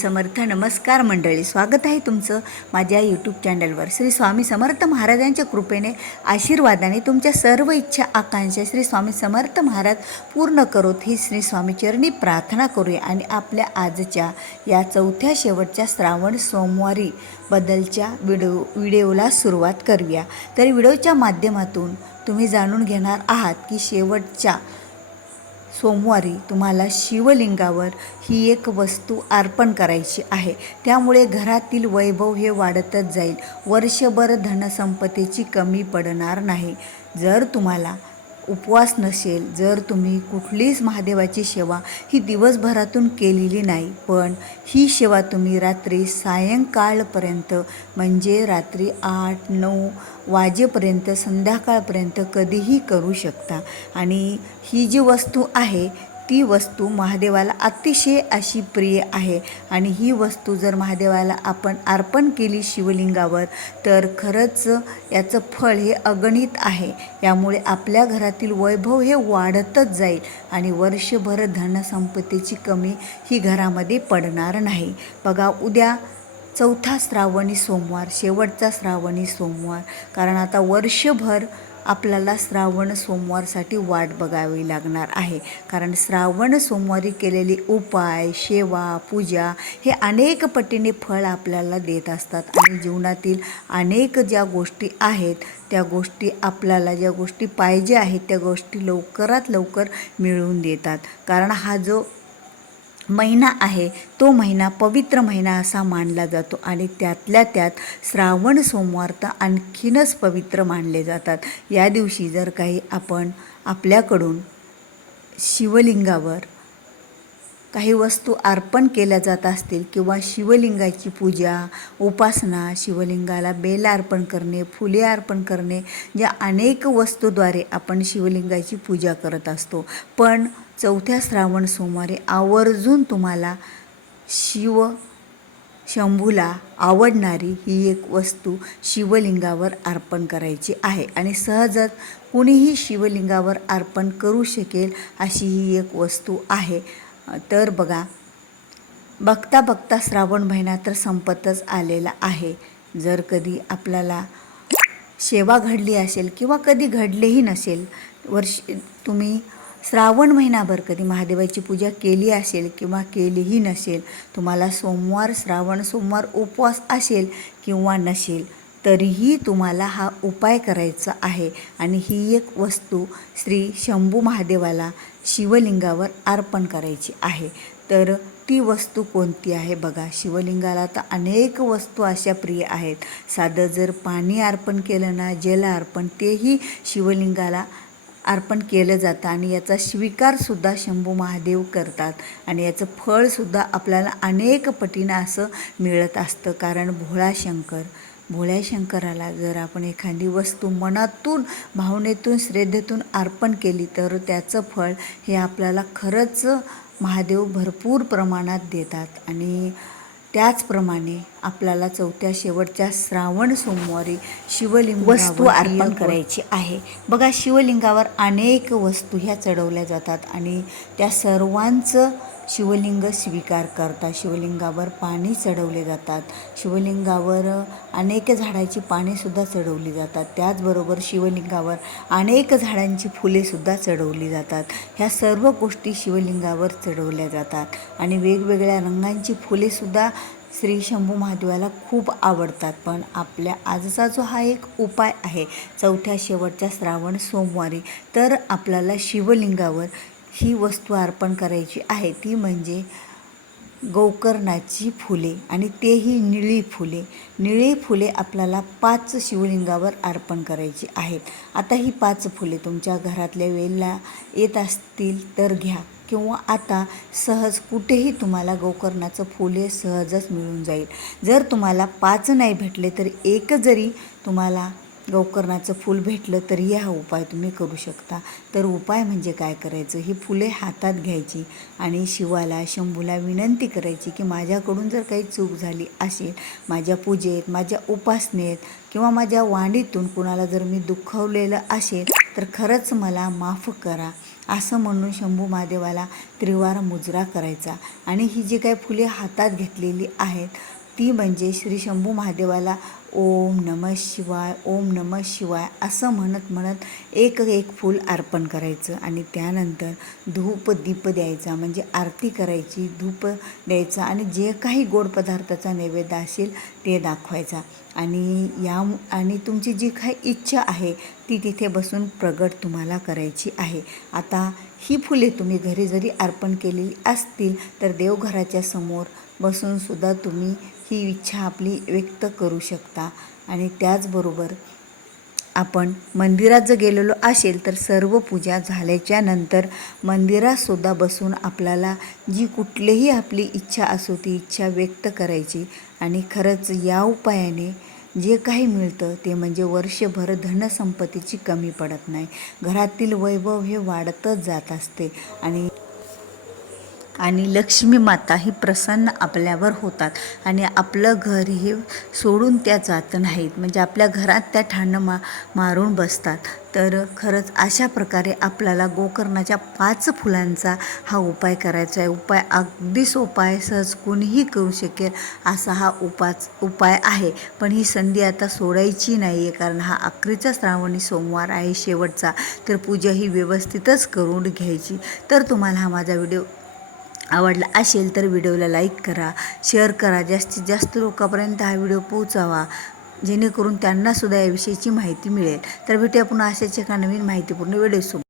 समर्थ नमस्कार मंडळी. स्वागत आहे तुमचं माझ्या यूट्यूब चॅनलवर श्री स्वामी समर्थ महाराजांच्या कृपेने आशीर्वादाने तुमच्या सर्व इच्छा आकांक्षा श्री स्वामी समर्थ महाराज पूर्ण करोत ही श्री स्वामी चरणी प्रार्थना करूया. आणि आपल्या आजच्या या चौथ्या शेवटच्या श्रावण सोमवारी बदलच्या व्हिडिओ व्हिडिओला सुरुवात करूया. तर व्हिडिओच्या माध्यमातून तुम्ही जाणून घेणार आहात की शेवटच्या सोमवारी तुम्हाला शिवलिंगावर ही एक वस्तू अर्पण करायची आहे. त्यामुळे घरातील वैभव हे वाढतच जाईल. वर्षभर धनसंपत्तीची कमी पडणार नाही. जर तुम्हाला उपवास नसेल जर तुम्ही कुठलीच महादेवाची सेवा ही दिवसभरातून केलेली नाही पण ही सेवा तुम्ही रात्री सायंकाळपर्यंत म्हणजे रात्री आठ नऊ वाजेपर्यंत संध्याकाळपर्यंत कधीही करू शकता. आणि ही जी वस्तू आहे ती वस्तू महादेवाला अतिशय अशी प्रिय आहे. आणि ही वस्तू जर महादेवाला आपण अर्पण केली शिवलिंगावर तर खरंच याचं फळ हे अगणित आहे. यामुळे आपल्या घरातील वैभव हे वाढतच जाईल आणि वर्षभर धनसंपत्तीची कमी ही घरामध्ये पडणार नाही. बघा उद्या चौथा श्रावणी सोमवार शेवटचा श्रावणी सोमवार. कारण आता वर्षभर आपल्याला श्रावण सोमवारसाठी वाट बघावी लागणार आहे. कारण श्रावण सोमवारी केलेले उपाय सेवा पूजा हे अनेक पटीने फळ आपल्याला देत असतात. आणि जीवनातील अनेक ज्या गोष्टी आहेत त्या गोष्टी आपल्याला ज्या गोष्टी पाहिजे आहेत त्या गोष्टी लवकरात लवकर मिळवून देतात. कारण हा जो महिना आहे तो महिना पवित्र महिना असा मानला जातो आणि त्यातल्या त्यात श्रावण सोमवार तर आणखीनच पवित्र मानले जातात. या दिवशी जर काही आपण आपल्याकडून शिवलिंगावर काही वस्तू अर्पण केल्या जात असतील किंवा शिवलिंगाची पूजा उपासना शिवलिंगाला बेल अर्पण करणे फुले अर्पण करणे या अनेक वस्तूद्वारे आपण शिवलिंगाची पूजा करत असतो. पण चौथ्या श्रावण सोमवारी आवर्जून तुम्हाला शिव शंभूला आवडणारी ही एक वस्तू शिवलिंगावर अर्पण करायची आहे. आणि सहजच कुणीही शिवलिंगावर अर्पण करू शकेल अशी ही एक वस्तू आहे. तर बघा बघता बघता श्रावण महिना तर संपतच आलेला आहे. जर कधी आपल्याला सेवा घडली असेल किंवा कधी घडलेही नसेल वर्ष तुम्ही श्रावण महिनाभर कधी महादेवाची पूजा केली असेल किंवा केलीही नसेल तुम्हाला सोमवार श्रावण सोमवार उपवास असेल किंवा नसेल तरीही तुम्हाला हा उपाय करायचा आहे. आणि ही एक वस्तू श्री शंभू महादेवाला शिवलिंगावर अर्पण करायची आहे. तर ती वस्तू कोणती आहे बघा. शिवलिंगाला तर अनेक वस्तू अशा प्रिय आहेत. साधं जर पाणी अर्पण केलं ना जल अर्पण तेही शिवलिंगाला अर्पण केलं जातं. आणि याचा स्वीकारसुद्धा शंभू महादेव करतात. आणि याचं फळसुद्धा आपल्याला अनेक पटीनं असं मिळत असतं. कारण भोळा शंकर भोळ्या शंकराला जर आपण एखादी वस्तू मनातून भावनेतून श्रद्धेतून अर्पण केली तर त्याचं फळ हे आपल्याला खरंच महादेव भरपूर प्रमाणात देतात. आणि त्याचप्रमाणे आपल्याला चौथ्या शेवटच्या श्रावण सोमवारी शिवलिंग वस्तू अर्पण करायची आहे. बघा शिवलिंगावर अनेक वस्तू ह्या चढवल्या जातात आणि त्या सर्वांचं शिवलिंग स्वीकार करतात. शिवलिंगावर पाणी चढवले जातात. शिवलिंगावर अनेक झाडाची पानेसुद्धा चढवली जातात. त्याचबरोबर शिवलिंगावर अनेक झाडांची फुलेसुद्धा चढवली जातात. ह्या सर्व गोष्टी शिवलिंगावर चढवल्या जातात. आणि वेगवेगळ्या रंगांची फुलेसुद्धा श्री शंभू महादेवाला खूप आवडतात. पण आपल्या आजचा जो हा एक उपाय आहे चौथ्या शेवटच्या श्रावण सोमवारी तर आपल्याला शिवलिंगावर ही वस्तू अर्पण करायची आहे ती म्हणजे गोकर्णाची फुले आणि तेही निळी फुले. निळी फुले आपल्याला पाच शिवलिंगावर अर्पण करायची आहेत. आता ही पाच फुले तुमच्या घरातल्या वेळेला येत असतील तर घ्या. किंवा आता सहज कुठेही तुम्हाला गोकर्णाचं फुले सहजच मिळून जाईल. जर तुम्हाला पाच नाही भेटले तर एक जरी तुम्हाला गोकर्णाचं फूल भेटलं तरी हा उपाय तुम्ही करू शकता. तर उपाय म्हणजे काय करायचं? ही फुले हातात घ्यायची आणि शिवाला शंभूला विनंती करायची की माझ्याकडून जर काही चूक झाली असेल माझ्या पूजेत माझ्या उपासनेत किंवा माझ्या वाणीतून कुणाला जर मी दुखवलेलं असेल तर खरंच मला माफ करा. असं म्हणून शंभू महादेवाला त्रिवार मुजरा करायचा. आणि ही जी काही फुले हातात घेतलेली आहेत ती म्हणजे श्री शंभू महादेवाला ओम नमः शिवाय ओम नमः शिवाय असं म्हणत म्हणत एक एक फूल अर्पण करायचं आणि त्यानंतर धूप दीप द्यायचा. म्हणजे आरती करायची धूप द्यायचा आणि जे काही गोड पदार्थाचा नैवेद्य असेल ते दाखवायचा. आणि या आणि तुमची जी काही इच्छा आहे ती तिथे बसून प्रगट तुम्हाला करायची आहे. आता ही फुले तुम्ही घरी जरी अर्पण केलेली असतील तर देवघराच्या समोर बसून सुद्धा तुम्ही ही इच्छा आपली व्यक्त करू शकता. शकता. आणि त्याचबरोबर आपण मंदिरात जर गेलेलो असेल तर सर्व पूजा झाल्याच्यानंतर मंदिरातसुद्धा बसून आपल्याला जी कुठलीही आपली इच्छा असो ती इच्छा व्यक्त करायची. आणि खरंच या उपायाने जे काही मिळतं ते म्हणजे वर्षभर धनसंपत्तीची कमी पडत नाही. घरातील वैभव हे वाढतच जात असते. आणि आणि लक्ष्मी माता ही प्रसन्न आपल्यावर होतात. आणि आपलं घर हे सोडून त्या जात नाहीत. म्हणजे आपल्या घरात त्या ठाणं मा मारून बसतात. तर खरंच अशा प्रकारे आपल्याला गोकर्णाच्या पाच फुलांचा हा उपाय करायचा आहे. उपाय अगदी सोपा आहे. सहज कोणीही करू शकेल असा हा उपाच उपाय आहे. पण ही संधी आता सोडायची नाही आहे कारण हा अकरीचा श्रावणी सोमवार आहे शेवटचा. तर पूजा ही व्यवस्थितच करून घ्यायची. तर तुम्हाला हा माझा व्हिडिओ आवडला असेल तर व्हिडिओला लाईक करा शेअर करा जास्तीत जास्त लोकांपर्यंत हा व्हिडिओ पोहोचावा जेणेकरून त्यांनासुद्धा याविषयीची माहिती मिळेल. तर भेटूया पुन्हा अशाच एका नवीन माहितीपूर्ण व्हिडिओसोबत.